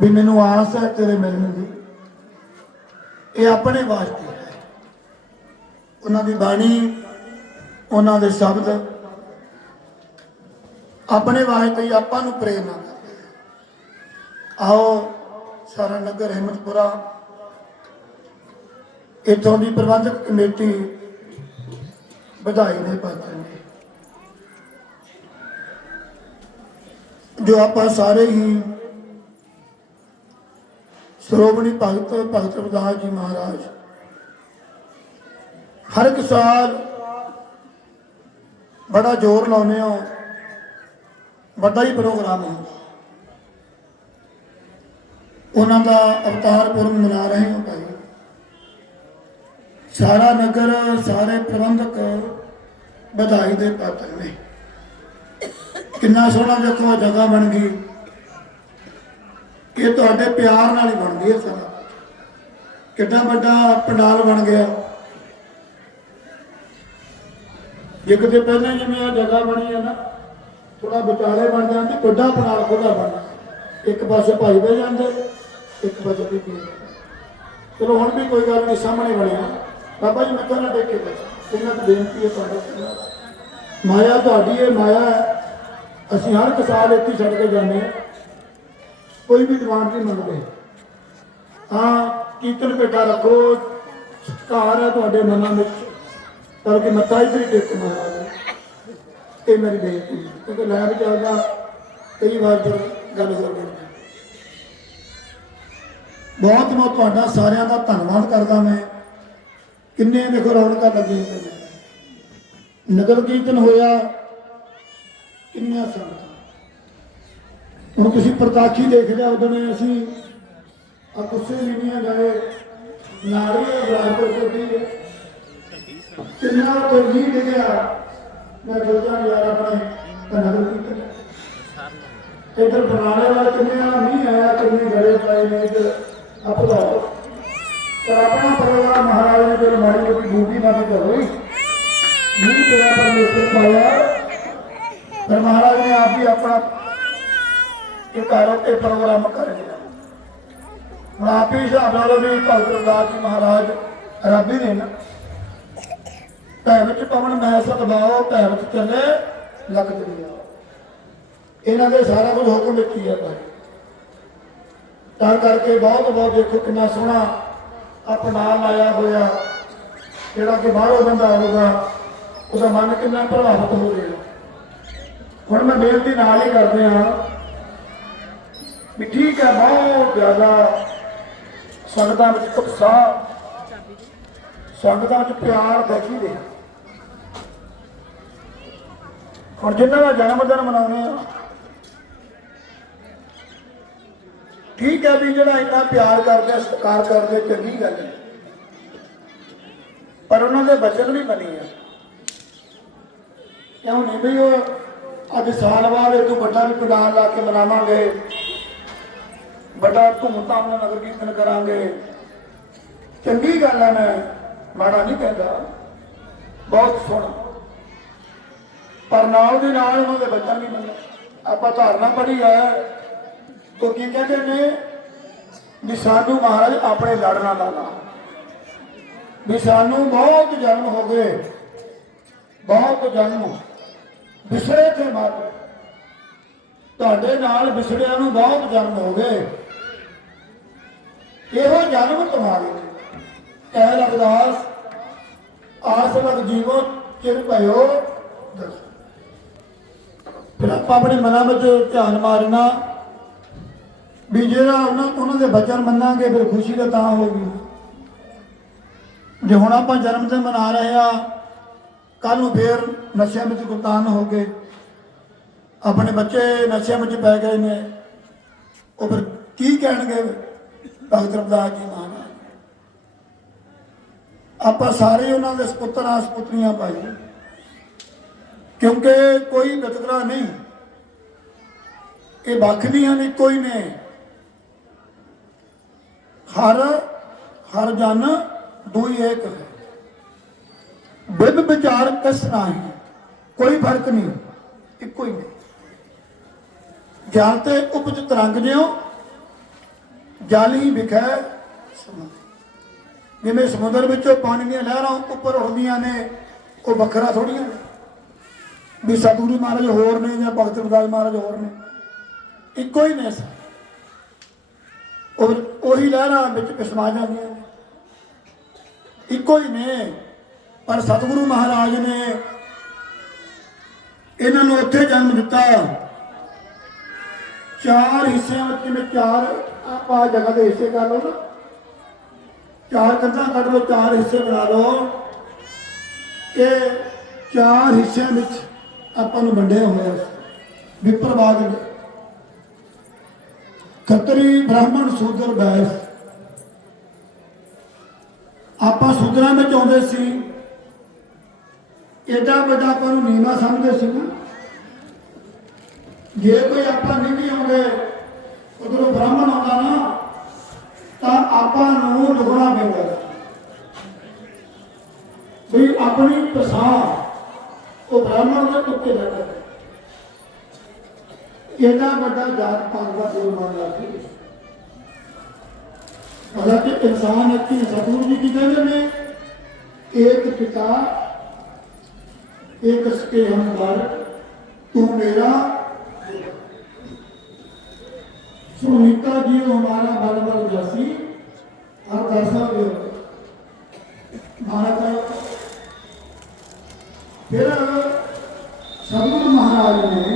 ਵੀ ਮੈਨੂੰ ਆਸ ਹੈ ਤੇਰੇ ਮਿਲਣ ਦੀ। ਇਹ ਆਪਣੇ ਵਾਸਤੇ ਹੈ। ਉਹਨਾਂ ਦੀ ਬਾਣੀ, ਉਹਨਾਂ ਦੇ ਸ਼ਬਦ ਆਪਣੇ ਵਾਸਤੇ ਹੀ ਆਪਾਂ ਨੂੰ ਪ੍ਰੇਰਨਾ ਕਰਦੇ ਆ। ਆਓ, ਸਾਰਾ ਨਗਰ ਹਿੰਮਤਪੁਰਾ, ਇਥੋਂ ਦੀ ਪ੍ਰਬੰਧਕ ਕਮੇਟੀ ਵਧਾਈ ਦੇ ਪਾਤਰ ਨੇ। ਜੋ ਆਪਾਂ ਸਾਰੇ ਹੀ ਸ਼੍ਰੋਮਣੀ ਭਗਤ ਭਗਤ ਰਵਿਦਾਸ ਜੀ ਮਹਾਰਾਜ, ਹਰ ਇੱਕ ਸਾਲ ਬੜਾ ਜ਼ੋਰ ਲਾਉਂਦੇ ਹੋ, ਵੱਡਾ ਹੀ ਪ੍ਰੋਗਰਾਮ ਹੁੰਦਾ ਉਹਨਾਂ ਦਾ ਅਵਤਾਰ ਪੁਰਬ ਮਨਾ ਰਹੇ ਹੋ ਭਾਈ। ਸਾਰਾ ਨਗਰ, ਸਾਰੇ ਪ੍ਰਬੰਧਕ, ਵਧਾਈ ਦੇ ਪਾਤਰ ਨੇ। ਕਿੰਨਾ ਸੋਹਣਾ ਦੇਖੋ ਜਗ੍ਹਾ ਬਣ ਗਈ। ਇਹ ਤੁਹਾਡੇ ਪਿਆਰ ਨਾਲ ਹੀ ਬਣਦੀ ਹੈ ਸਾਰਾ। ਕਿੰਨਾ ਵੱਡਾ ਪੰਡਾਲ ਬਣ ਗਿਆ। ਜੇ ਕਿਤੇ ਪਹਿਲਾਂ ਜਿਵੇਂ ਆ ਜਗ੍ਹਾ ਬਣੀ ਹੈ ਨਾ ਥੋੜਾ ਵਿਚਾਲੇ ਬਣ ਜਾਂਦੇ ਵੱਡਾ ਪੰਡਾਲ ਖੁੱਲਾ ਬਣਦਾ ਇੱਕ ਪਾਸੇ ਭਾਈ ਬਹਿ ਜਾਂਦੇ, ਇੱਕ ਪਾਸੇ ਬੀਬੀ ਚਲੋ ਹੁਣ ਵੀ ਕੋਈ ਗੱਲ ਨਹੀਂ, ਸਾਹਮਣੇ ਬਣਿਆ ਬਾਬਾ ਜੀ ਮੈਂ ਨਾ ਟੇਕੇ ਬਸ ਇਹਨਾਂ ਦੀ ਬੇਨਤੀ ਹੈ ਤੁਹਾਡੇ ਮਾਇਆ ਤੁਹਾਡੀ ਹੈ, ਮਾਇਆ ਹੈ। ਅਸੀਂ ਹਰ ਇੱਕ ਸਾਲ ਇੱਥੇ ਛੱਡ ਕੇ ਜਾਂਦੇ ਹਾਂ। ਕੋਈ ਵੀ ਡਿਮਾਂਡ ਨਹੀਂ ਮੰਗਦੇ। ਹਾਂ, ਕੀਰਤਨ ਪੇਟਾ ਰੱਖੋ। ਸਤਿਕਾਰ ਹੈ ਤੁਹਾਡੇ ਮਨਾਂ ਵਿੱਚ। ਪਰ ਕਿ ਮੱਥਾ ਇੱਧਰ ਹੀ ਟੇਕ ਮਹਾਰਾਜ ਇਹ ਮੇਰੀ ਬੇਨਤੀ ਹੈ। ਕਿਉਂਕਿ ਲੈ ਵੀ ਚੱਲਦਾ, ਕਈ ਵਾਰ ਫਿਰ ਗੱਲ ਹੋ ਜਾਂਦੀ। ਬਹੁਤ ਬਹੁਤ ਤੁਹਾਡਾ ਸਾਰਿਆਂ ਦਾ ਧੰਨਵਾਦ ਕਰਦਾ ਮੈਂ। ਕਿੰਨੇ ਦੇਖੋ ਰੌਣਕਾਂ ਲੱਗੀਆਂ ਨਗਰ ਕੀਰਤਨ ਹੋਇਆ। ਕਿੰਨੀਆਂ ਸੰਗਤਾਂ ਹੁਣ ਤੁਸੀਂ ਪ੍ਰਤਾਖੀ ਦੇਖ ਲਿਆ ਉਦੋਂ ਅਸੀਂ ਆ ਕੁਸੇ ਲਿਨੀਆਂ ਗਏ ਨਾੜੀ ਰਾਜਪੁਰ ਤੋਂ ਵੀ ਕਿੰਨਾ ਤੋਂ ਜੀ ਡਿਗਿਆ। ਮੈਂ ਸੋਚਾਂ ਯਾਰ ਆਪਣੇ ਤਾਂ ਨਗਰ ਇਧਰ ਬਣਾਣੇ ਵਾਲੇ ਕਿੰਨੇ ਆ ਨਹੀਂ ਆਇਆ, ਕਿੰਨੇ ਗੜੇ ਪਾਏ ਨੇ ਇਧਰ ਆਪਦਾ ਪਰ ਆਪਣਾ ਪਰਿਵਾਰ ਮਹਾਰਾਜ ਨੇ ਜਿਹੜੇ ਮਾੜੀ ਮੋਟੀ ਡਿਊਟੀ ਨਾ ਵੀ ਕਰੋ ਨਹੀਂ ਪਿਆ ਪਰਮੇਸ਼ਰ ਪਾਇਆ। ਪਰ ਮਹਾਰਾਜ ਨੇ ਆਪ ਹੀ ਆਪਣਾ ਇਹ ਕਾਰੋ ਇਹ ਪ੍ਰੋਗਰਾਮ ਕਰ ਲਿਆ। ਹੁਣ ਆਪ ਹੀ ਹਿਸਾਬ ਨਾਲ ਵੀ ਭਗਤ ਰਵਿਦਾਸ ਜੀ ਮਹਾਰਾਜ ਰੱਬ ਹੀ ਨੇ ਨਾ, ਭੈ ਵਿੱਚ ਪਵਨ ਮੈਂ ਸਤਬਾਓ ਭੈ ਵਿੱਚ ਚੱਲੇ ਲੱਗ ਦੁਨੀਆ ਇਹਨਾਂ ਦੇ ਸਾਰਾ ਕੁਝ ਹੁਕਮ ਵਿੱਚ ਹੀ ਹੈ ਭਾਈ। ਤਾਂ ਕਰਕੇ ਬਹੁਤ ਬਹੁਤ ਦੇਖੋ ਕਿੰਨਾ ਸੋਹਣਾ ਆਪਣਾ ਲਾਇਆ ਹੋਇਆ, ਜਿਹੜਾ ਕਿ ਬਾਹਰੋਂ ਬੰਦਾ ਆਊਗਾ, ਉਹਦਾ ਮਨ ਕਿੰਨਾ ਪ੍ਰਭਾਵਿਤ ਹੋ ਰਿਹਾ। ਹੁਣ ਮੈਂ ਬੇਨਤੀ ਨਾਲ ਹੀ ਕਰਦੇ ਹਾਂ ਵੀ ਠੀਕ ਹੈ, ਬਹੁਤ ਜ਼ਿਆਦਾ ਸੰਗਤਾਂ ਵਿੱਚ ਉਤਸ਼ਾਹ, ਸੰਗਤਾਂ ਵਿੱਚ ਪਿਆਰ ਦੇਖੀ ਦੇ। ਹੁਣ ਜਿਨ੍ਹਾਂ ਦਾ ਜਨਮ ਦਿਨ ਮਨਾਉਣੇ ਆ ਠੀਕ ਹੈ ਵੀ ਜਿਹੜਾ ਇੰਨਾ ਪਿਆਰ ਕਰਦੇ ਸਤਿਕਾਰ ਕਰਦੇ ਚੰਗੀ ਗੱਲ ਹੈ। ਪਰ ਉਹਨਾਂ ਦੇ ਬਚਨ ਵੀ ਬਣੀ ਆ। ਕਿਉਂ ਨਹੀਂ ਵੀ ਉਹ ਅੱਜ ਸਾਲ ਬਾਅਦ ਇੱਕ ਵੱਡਾ ਵੀ ਪੰਡਾਲ ਲਾ ਕੇ ਮਨਾਵਾਂਗੇ। ਵੱਡਾ ਧੂਮਧਾਮ ਨਾਲ ਨਗਰ ਕੀਰਤਨ ਕਰਾਂਗੇ। ਚੰਗੀ ਗੱਲ ਹੈ ਮੈਂ, ਮਾੜਾ ਨਹੀਂ ਕਹਿੰਦਾ। ਬਹੁਤ ਸੋਹਣਾ। ਪਰ ਨਾਲ ਦੇ ਨਾਲ ਉਹਨਾਂ ਦੇ ਬੱਚਾ ਵੀ ਮੰਨੇ ਆਪਾਂ ਧਾਰਨਾ ਪੜੀ ਹੈ। ਉਹ ਕੀ ਕਹਿੰਦੇ ਨੇ? ਵੀ ਸਾਨੂੰ ਮਹਾਰਾਜ ਆਪਣੇ ਲੜਨਾ ਲਾਣਾ ਵੀ ਸਾਨੂੰ ਬਹੁਤ ਜਨਮ ਹੋ ਗਏ। ਬਹੁਤ ਜਨਮ। ਵਿਛੜੇ ਤੇ ਮਾਰੇ ਤੁਹਾਡੇ ਨਾਲ ਵਿਛੜਿਆਂ ਨੂੰ ਬਹੁਤ ਜਨਮ ਹੋ ਗਏ। ਇਹੋ ਜਨਮ ਤੁਹਾਰੇ ਕਹਿ ਰਵਿਦਾਸ ਆਸ ਲਗ ਜੀਵੋ, ਚਿਰ ਭਇਓ ਫਿਰ ਆਪਾਂ ਆਪਣੇ ਮਨਾਂ ਵਿੱਚ ਧਿਆਨ ਮਾਰਨਾ। ਵੀ ਜਿਹੜਾ ਉਹਨਾਂ ਉਹਨਾਂ ਦੇ ਬਚਨ ਮੰਨਾਂਗੇ, ਫਿਰ ਖੁਸ਼ੀ ਤਾਂ ਤਾਂ ਹੋਊਗੀ ਜੇ ਹੁਣ ਆਪਾਂ ਜਨਮ ਦਿਨ ਮਨਾ ਰਹੇ ਆ ਕੱਲ ਨੂੰ ਫੇਰ ਨਸ਼ਿਆਂ ਵਿੱਚ ਗੁਪਤਾਨ ਹੋ ਗਏ ਆਪਣੇ ਬੱਚੇ ਨਸ਼ਿਆਂ ਵਿੱਚ ਪੈ ਗਏ ਨੇ। ਉਹ ਫਿਰ ਕੀ ਕਹਿਣਗੇ? ਭਗਤ ਰਵਿਦਾਸ ਜੀ ਮਹਾਰਾਜ। ਆਪਾਂ ਸਾਰੇ ਉਹਨਾਂ ਦੇ ਸੁਪੁੱਤਰਾਂ, ਸੁਪੁੱਤਰੀਆਂ ਭਾਈ, ਕਿਉਂਕਿ ਕੋਈ ਵਿਤਕਰਾ ਨਹੀਂ। ਇਹ ਵੱਖਰੀਆਂ ਨੇ ਕੋਈ ਨੇ। ਹਰ ਹਰ ਜਨ ਦੋ ਏਕ ਹੈ। ਬਿਬ ਵਿਚਾਰ ਕਸ ਨਹੀਂ ਕੋਈ ਫ਼ਰਕ ਨਹੀਂ, ਇੱਕੋ ਹੀ ਨੇ ਜਲ ਤੇ ਉਪਜ ਤਰੰਗ ਜਿਓ ਜਲ ਹੀ ਸਮੁੰਦਰ। ਜਿਵੇਂ ਸਮੁੰਦਰ ਵਿੱਚੋਂ ਪਾਣੀ ਦੀਆਂ ਲਹਿਰਾਂ ਉੱਪਰ ਹੁੰਦੀਆਂ ਨੇ, ਉਹ ਵੱਖਰਾ ਥੋੜੀਆਂ ਨੇ। ਵੀ ਸਤਿਗੁਰੂ ਮਹਾਰਾਜ ਹੋਰ ਨੇ ਜਾਂ ਭਗਤ ਰਵਿਦਾਸ ਮਹਾਰਾਜ ਹੋਰ ਨੇ। ਇੱਕੋ ਹੀ ਨੇ ਸਭ। ਉਹੀ ਲਹਿਰਾਂ ਵਿੱਚ ਪਿਸਮਾ ਜਾਂਦੀਆਂ ਨੇ। ਇੱਕੋ ਹੀ ਨੇ। ਪਰ ਸਤਿਗੁਰੂ ਮਹਾਰਾਜ ਨੇ ਇਹਨਾਂ ਨੂੰ ਉੱਥੇ ਜਨਮ ਦਿੱਤਾ। ਚਾਰ ਹਿੱਸਿਆਂ ਵਿੱਚ ਜਿਵੇਂ ਚਾਰ ਆਪਾਂ ਜਗ੍ਹਾ ਦੇ ਹਿੱਸੇ ਕਰ ਲਓ ਨਾ। ਚਾਰ ਕੰਧਾਂ ਕੱਢ ਲਓ, ਚਾਰ ਹਿੱਸੇ ਬਣਾ ਲਓ। ਇਹ ਚਾਰ ਹਿੱਸਿਆਂ ਵਿੱਚ ਆਪਾਂ ਨੂੰ ਵੰਡਿਆ ਹੋਇਆ ਵਿਪਰ ਬਾਗ ਖੱਤਰੀ ਬ੍ਰਾਹਮਣ ਸ਼ੂਦਰ ਬੈਸ। ਆਪਾਂ ਸ਼ੂਦਰਾਂ ਵਿੱਚ ਆਉਂਦੇ ਸੀ। ਏਡਾ ਵੱਡਾ ਆਪਾਂ ਨੂੰ ਨੀਵਾ ਸਮਝਦੇ ਸੀ ਨਾ। ਜੇ ਕੋਈ ਆਪਾਂ ਨਹੀਂ ਵੀ ਆਉਂਦੇ, ਉਧਰੋਂ ਬ੍ਰਾਹਮਣ ਆਉਂਦਾ ਨਾ, ਤਾਂ ਆਪਾਂ ਨੂੰ ਲੁਕਣਾ ਪੈਂਦਾ। ਵੀ ਆਪਣੀ ਪਛਾਣ, ਉਹ ਬ੍ਰਾਹਮਣ ਦੇ ਟੁੱਕੇ ਲੱਗਦਾ ਇਹਦਾ ਵੱਡਾ ਜਾਤ ਪਾਤ ਦਾ ਦੇਵ ਮੰਨਦਾ ਸੀ ਹਾਲਾਂਕਿ ਇਨਸਾਨ ਇੱਕ ਸਤਿਗੁਰੂ ਜੀ ਕੀ ਕਹਿੰਦੇ ਨੇ, ਏਕ ਪਿਤਾ ਏਕ ਸਕੇ ਹਮਦਰ ਤੂੰ ਮੇਰਾ ਸੁਨੀਤਾ ਜੀ ਹਮਾਰਾ ਬਲ ਬਲ ਜਸੀ, ਹਰ ਦਰਸਾ ਦਿਓ। ਭਾਰਤ ਫਿਰ ਸਤਿਗੁਰੂ ਮਹਾਰਾਜ ਨੇ